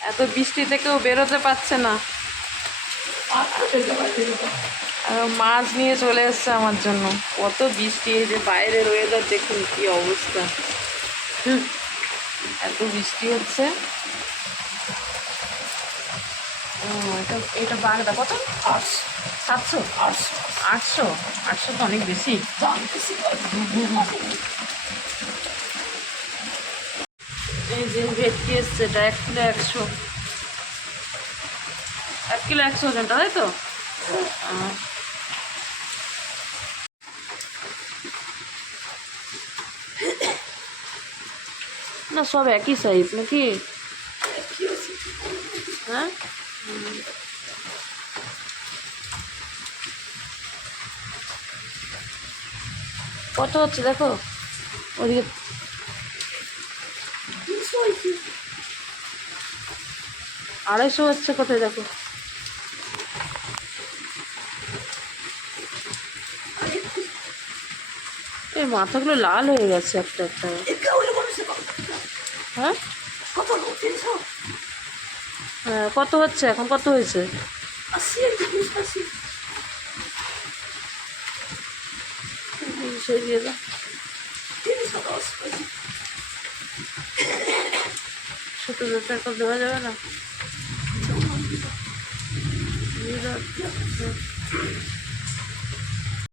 এত বৃষ্টিতে কেউ বেরোতে পারছে না। মাছ নিয়ে চলে এসছে আমার জন্য। কত বৃষ্টি, এই যে বাইরের ওয়েদার দেখুন কি অবস্থা। এত বৃষ্টি হচ্ছে। এটা এটা বাগদা কত? 700 800 800 তো অনেক বেশি। এই যে ভেটকি এসছে, এটা 1 কিলো 100, 1 কিলো 100 ওজনটা, তাই তো? না সব একই সাইজ নাকি? হ্যাঁ কত হচ্ছে দেখো ওদিকে। 250 হচ্ছে, কোথায় দেখো। এই মাথাগুলো লাল হয়ে গেছে একটা একটা। হ্যাঁ হ্যাঁ, কত হচ্ছে এখন, কত হয়েছে? সেই দিয়ে দাও। ছোটো ব্যাপারটা দেওয়া যাবে না? দিয়ে দাও।